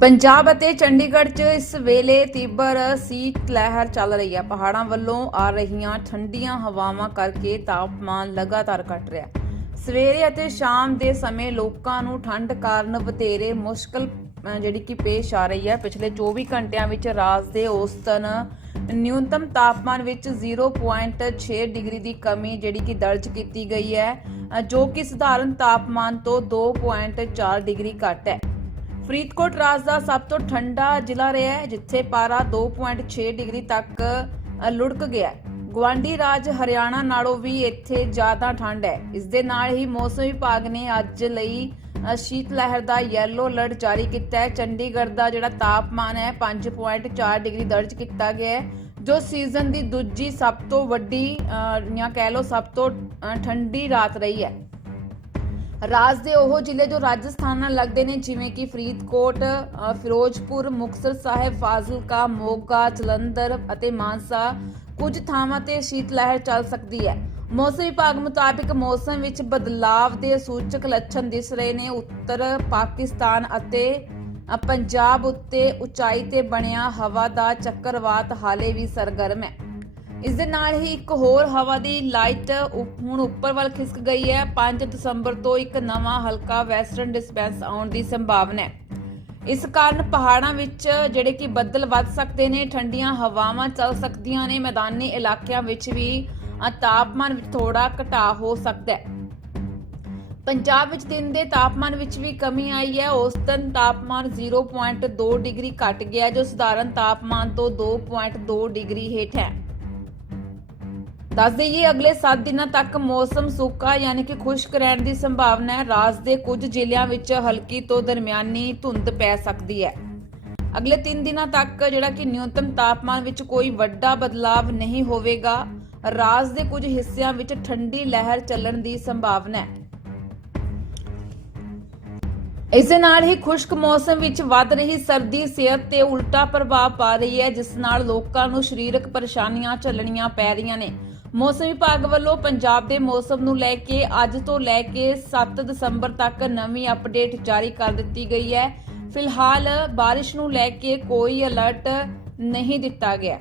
ਪੰਜਾਬ ਅਤੇ ਚੰਡੀਗੜ੍ਹ 'ਚ ਇਸ ਵੇਲੇ ਤੀਬਰ ਸੀਤ ਲਹਿਰ ਚੱਲ ਰਹੀ ਹੈ। ਪਹਾੜਾਂ ਵੱਲੋਂ ਆ ਰਹੀਆਂ ਠੰਡੀਆਂ ਹਵਾਵਾਂ ਕਰਕੇ ਤਾਪਮਾਨ ਲਗਾਤਾਰ ਘਟ ਰਿਹਾ ਸਵੇਰੇ ਅਤੇ ਸ਼ਾਮ ਦੇ ਸਮੇਂ ਲੋਕਾਂ ਨੂੰ ਠੰਡ ਕਾਰਨ ਬਤੇਰੇ ਮੁਸ਼ਕਲ ਜਿਹੜੀ ਕਿ ਪੇਸ਼ ਆ ਰਹੀ ਹੈ। ਪਿਛਲੇ 24 ਘੰਟਿਆਂ ਵਿੱਚ ਰਾਜ ਦੇ ਔਸਤਨ ਨਿਊਨਤਮ ਤਾਪਮਾਨ ਵਿੱਚ 0.6 ਡਿਗਰੀ ਦੀ ਕਮੀ ਜਿਹੜੀ ਕਿ ਦਰਜ ਕੀਤੀ ਗਈ ਹੈ ਜੋ ਕਿ ਸਧਾਰਨ ਤਾਪਮਾਨ ਤੋਂ 2.4 ਡਿਗਰੀ ਘੱਟ ਹੈ। ਫਰੀਦਕੋਟ ਰਾਜ ਦਾ ਸਭ ਤੋਂ ਠੰਡਾ ਜ਼ਿਲ੍ਹਾ ਰਿਹਾ ਹੈ, ਜਿੱਥੇ ਪਾਰਾ 2.6 ਡਿਗਰੀ ਤੱਕ ਲੁੜਕ ਗਿਆ ਹੈ। ਗਵਾਂਡੀ ਰਾਜ ਹਰਿਆਣਾ ਨਾਲੋਂ ਵੀ ਇੱਥੇ ਜ਼ਿਆਦਾ ਠੰਡ ਹੈ। ਇਸ ਦੇ ਨਾਲ ਹੀ ਮੌਸਮ ਵਿਭਾਗ ਨੇ ਅੱਜ ਲਈ ਸ਼ੀਤ ਲਹਿਰ ਦਾ ਯੈਲੋ ਅਲਰਟ ਜਾਰੀ ਕੀਤਾ ਹੈ। ਚੰਡੀਗੜ੍ਹ ਦਾ ਜਿਹੜਾ ਤਾਪਮਾਨ ਹੈ 5.4 ਡਿਗਰੀ ਦਰਜ ਕੀਤਾ ਗਿਆ ਹੈ, ਜੋ ਸੀਜ਼ਨ ਦੀ ਦੂਜੀ ਸਭ ਤੋਂ ਵੱਡੀ ਜਾਂ ਕਹਿ ਲਓ ਸਭ ਤੋਂ ਠੰਡੀ ਰਾਤ ਰਹੀ ਹੈ। ਰਾਜ ਦੇ ਉਹ ਜ਼ਿਲ੍ਹੇ ਜੋ ਰਾਜਸਥਾਨ ਨਾਲ ਲੱਗਦੇ ਨੇ, ਜਿਵੇਂ ਕਿ ਫਰੀਦਕੋਟ ਫਿਰੋਜ਼ਪੁਰ, ਮੁਕਤਸਰ ਸਾਹਿਬ, ਫਾਜ਼ਿਲਕਾ, ਮੋਗਾ, ਜਲੰਧਰ ਅਤੇ ਮਾਨਸਾ ਕੁਝ ਥਾਵਾਂ ਤੇ ਸ਼ੀਤ ਲਹਿਰ ਚੱਲ ਸਕਦੀ ਹੈ। ਮੌਸਮ ਵਿਭਾਗ ਮੁਤਾਬਿਕ ਮੌਸਮ ਵਿੱਚ ਬਦਲਾਵ ਦੇ ਸੂਚਕ ਲੱਛਣ ਦਿਸ ਰਹੇ ਨੇ। ਉੱਤਰ ਪਾਕਿਸਤਾਨ ਅਤੇ ਪੰਜਾਬ ਉੱਤੇ ਉਚਾਈ ਤੇ ਬਣਿਆ ਹਵਾ ਦਾ ਚੱਕਰਵਾਤ ਹਾਲੇ ਵੀ ਸਰਗਰਮ ਹੈ। ਇਸ ਦੇ ਨਾਲ ਹੀ ਇੱਕ ਹੋਰ ਹਵਾ ਦੀ ਲਾਈਟ ਉਪ- ਹੁਣ ਉੱਪਰ ਵੱਲ ਖਿਸਕ ਗਈ ਹੈ। 5 ਦਸੰਬਰ ਤੋਂ ਇੱਕ ਨਵਾਂ ਹਲਕਾ ਵੈਸਟਰਨ ਡਿਸਪੈਂਸ ਆਉਣ ਦੀ ਸੰਭਾਵਨਾ ਹੈ। ਇਸ ਕਾਰਨ ਪਹਾੜਾਂ ਵਿੱਚ ਜਿਹੜੇ ਕਿ ਬੱਦਲ ਵੱਧ ਸਕਦੇ ਨੇ, ਠੰਡੀਆਂ ਹਵਾਵਾਂ ਚੱਲ ਸਕਦੀਆਂ ਨੇ, ਮੈਦਾਨੀ ਇਲਾਕਿਆਂ ਵਿੱਚ ਵੀ ਤਾਪਮਾਨ ਵਿੱਚ ਥੋੜਾ ਘਟਾਅ ਹੋ ਸਕਦਾ ਹੈ। ਪੰਜਾਬ ਵਿੱਚ ਦਿਨ ਦੇ ਤਾਪਮਾਨ ਵਿੱਚ ਵੀ ਕਮੀ ਆਈ ਹੈ। ਔਸਤਨ ਤਾਪਮਾਨ 0.2 ਡਿਗਰੀ ਘਟ ਗਿਆ, ਜੋ ਸਧਾਰਨ ਤਾਪਮਾਨ ਤੋਂ 2.2 ਡਿਗਰੀ ਹੇਠ ਹੈ। ਦੱਸ ਦੇਈਏ, ਅਗਲੇ 7 ਦਿਨਾਂ ਤੱਕ ਮੌਸਮ ਸੁੱਕਾ ਯਾਨੀ ਕਿ ਖੁਸ਼ਕ ਰਹਿਣ ਦੀ ਸੰਭਾਵਨਾ ਹੈ। ਰਾਜ ਦੇ ਕੁਝ ਜ਼ਿਲ੍ਹਿਆਂ ਵਿੱਚ ਹਲਕੀ ਤੋਂ ਦਰਮਿਆਨੀ ਧੁੰਦ ਪੈ ਸਕਦੀ ਹੈ। ਅਗਲੇ 3 ਦਿਨਾਂ ਤੱਕ ਜਿਹੜਾ ਕਿ ਨਿਊਨਤਮ ਤਾਪਮਾਨ ਵਿੱਚ ਕੋਈ ਵੱਡਾ ਬਦਲਾਵ ਨਹੀਂ ਹੋਵੇਗਾ। ਰਾਜ ਦੇ ਕੁਝ ਹਿੱਸਿਆਂ ਵਿੱਚ ਠੰਡੀ ਲਹਿਰ ਚੱਲਣ ਦੀ ਸੰਭਾਵਨਾ ਹੈ। ਇਸ ਦੇ ਨਾਲ ਹੀ ਖੁਸ਼ਕ ਮੌਸਮ ਵਿੱਚ ਵੱਧ ਰਹੀ ਸਰਦੀ, ਸਿਹਤ ਤੇ ਉਲਟਾ ਪ੍ਰਭਾਵ ਪਾ ਰਹੀ ਹੈ, ਜਿਸ ਨਾਲ ਲੋਕਾਂ ਨੂੰ ਸਰੀਰਕ ਪਰੇਸ਼ਾਨੀਆਂ ਝੱਲਣੀਆਂ ਪੈ ਰਹੀਆਂ ਨੇ। ਮੌਸਮ ਵਿਭਾਗ ਵੱਲੋਂ ਪੰਜਾਬ ਦੇ ਮੌਸਮ ਨੂੰ ਲੈ ਕੇ ਅੱਜ ਤੋਂ ਲੈ ਕੇ 7 ਦਸੰਬਰ ਤੱਕ ਨਵੀਂ ਅਪਡੇਟ ਜਾਰੀ ਕਰ ਦਿੱਤੀ ਗਈ ਹੈ। ਫਿਲਹਾਲ ਬਾਰਿਸ਼ ਨੂੰ ਲੈ ਕੇ ਕੋਈ ਅਲਰਟ ਨਹੀਂ ਦਿੱਤਾ ਗਿਆ।